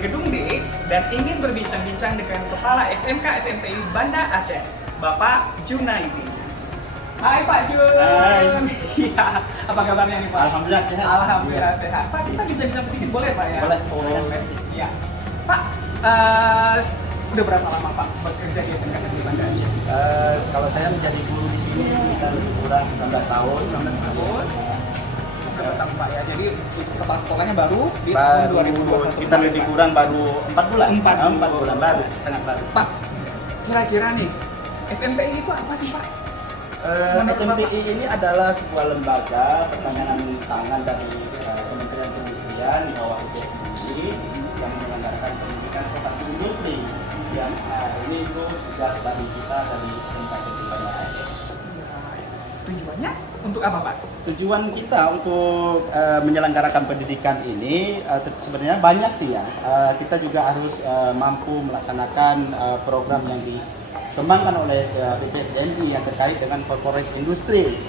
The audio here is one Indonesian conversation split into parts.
Gedung D dan ingin berbincang-bincang dengan Kepala SMK SMTI Banda Aceh, Bapak Junaidi. Hai Pak Jun. Hai. Iya, apa kabarnya nih Pak? Alhamdulillah sehat. Alhamdulillah sehat. Pak, kita bincang-bincang sedikit boleh Pak ya? Boleh. Iya. Pak, udah berapa lama Pak bekerja di SMK SMTI Banda Aceh? Kalau saya menjadi guru di sini sekitar lebih kurang 19 tahun. 19 tahun. Berapa tahun Pak ya? Jadi kepala sekolahnya baru di tahun 2021. Sekitar lebih kurang baru 4 bulan. 4 bulan baru, sangat baru. Pak, kira-kira nih SMTI itu apa sih Pak? SMTI ini adalah sebuah lembaga perpanjangan tangan dari Kementerian Perindustrian di bawah IPS sendiri yang menyelenggarakan pendidikan vokasi industri yang ini itu tugas dari kita dari SMK SMTI Banda Aceh. Tujuannya untuk apa Pak? Tujuan kita untuk menyelenggarakan pendidikan ini sebenarnya banyak sih ya. Kita juga harus mampu melaksanakan program yang dikembangkan oleh BPSDMI yang terkait dengan corporate industri.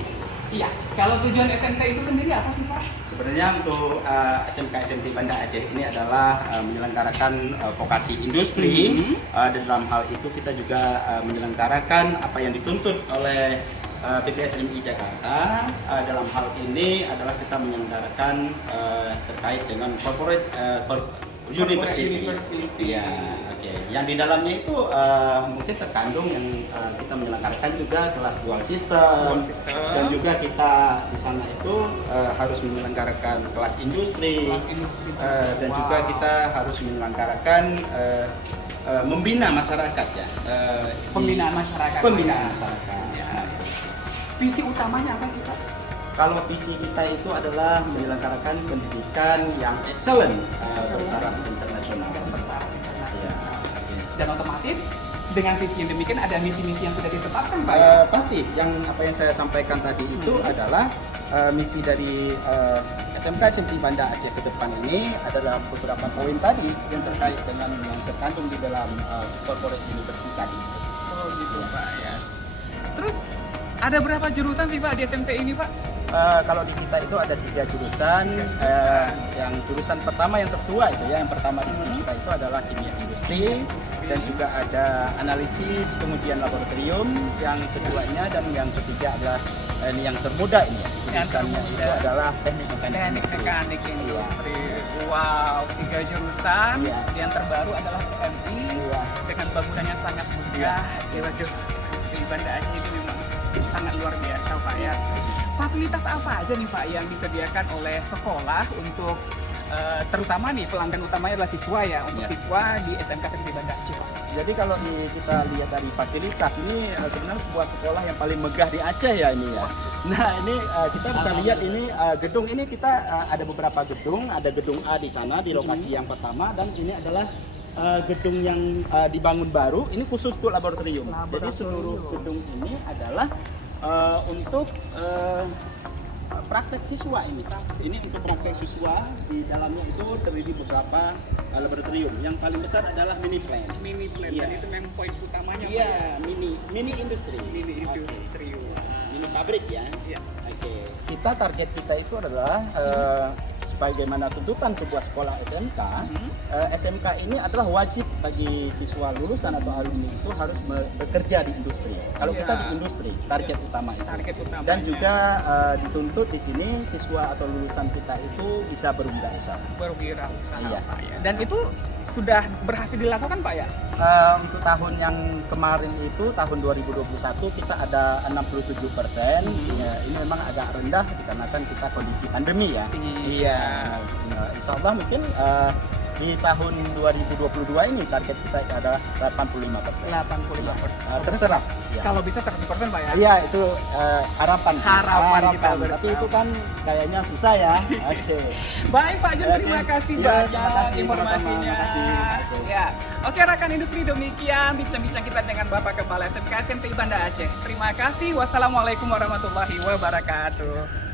Iya, kalau tujuan SMT itu sendiri apa sih Pak? Sebenarnya untuk SMK SMTI Banda Aceh ini adalah menyelenggarakan vokasi industri. Dan dalam hal itu kita juga menyelenggarakan apa yang dituntut oleh BPSMI Jakarta. Dalam hal ini adalah kita menyelenggarakan terkait dengan corporate university. Ya, oke. Yang di dalamnya itu mungkin terkandung yang kita menyelenggarakan juga kelas dual system. Dan juga kita di sana itu harus menyelenggarakan kelas industri. Dan juga kita harus menyelenggarakan membina masyarakat ya. Pembinaan masyarakat. Pembinaan masyarakat. Ya. Visi utamanya apa sih Pak? Kalau visi kita itu adalah menyelenggarakan pendidikan yang excellent bertaraf internasional. Ya. Dan otomatis dengan visi yang demikian ada misi-misi yang sudah ditetapkan Pak ya? Pasti, yang apa yang saya sampaikan tadi itu adalah misi dari SMK SMTI Banda Aceh ke depan ini adalah beberapa poin tadi yang terkait dengan yang terkandung di dalam corporate university tadi. Oh gitu Pak ya. Terus ada berapa jurusan sih Pak di SMT ini Pak? Kalau di kita itu ada 3 jurusan. Yang jurusan pertama yang tertua itu ya, yang pertama di kita itu adalah kimia industri, dan juga ada analisis kemudian laboratorium. Yang keduanya dan yang ketiga adalah ini yang termuda ini. Jurusannya itu adalah teknik mekanik industri. Wow, 3 jurusan. Yang terbaru adalah TMI dengan bangunannya sangat megah. Waduh, di Banda Aceh itu memang sangat luar biasa Pak ya. Fasilitas apa aja nih Pak yang disediakan oleh sekolah untuk terutama nih pelanggan utamanya adalah siswa ya, untuk siswa di SMK SMTI Banda Aceh Pak? Jadi kalau kita lihat dari fasilitas ini sebenarnya sebuah sekolah yang paling megah di Aceh ya ini ya. Nah ini kita bisa lihat ini gedung ini kita ada beberapa gedung, ada gedung A di sana di lokasi yang pertama, dan ini adalah gedung yang dibangun baru, ini khusus untuk laboratorium. Jadi seluruh gedung ini adalah untuk praktek siswa ini. Ini untuk praktek siswa, di dalamnya itu terdiri beberapa laboratorium. Yang paling besar adalah mini plant. Mini plant, dan itu memang poin utamanya Pak. Iya, mini industri. Mini industri. Mini pabrik ya. Iya. Oke. Kita target kita itu adalah sebagaimana tuntutan sebuah sekolah SMK. SMK ini adalah wajib bagi siswa lulusan atau alumni itu harus bekerja di industri. Kalau kita di industri, target utama itu. Target utamanya. Dan juga dituntut di sini siswa atau lulusan kita itu bisa berwirausaha. Berwirausaha Iya. Pak ya. Dan itu sudah berhasil dilakukan Pak ya? Untuk tahun yang kemarin itu tahun 2021 kita ada 67%. Ya, ini memang agak rendah dikarenakan kita kondisi pandemi ya. Iya. Insya Allah mungkin di tahun 2022 ini target kita adalah 85%. 85%. Terserah. Ya. Kalau bisa 100% Pak ya? Iya itu harapan. Harapan kita bersama. Tapi itu kan kayaknya susah ya. Oke. Baik Pak Jun, terima kasih Ya, banyak terima kasih, informasinya. sama-sama. Terima kasih. Oke. Ya, oke rekan industri, demikian bincang-bincang kita dengan Bapak Kepala SMK SMTI Banda Aceh. Terima kasih. Wassalamualaikum warahmatullahi wabarakatuh.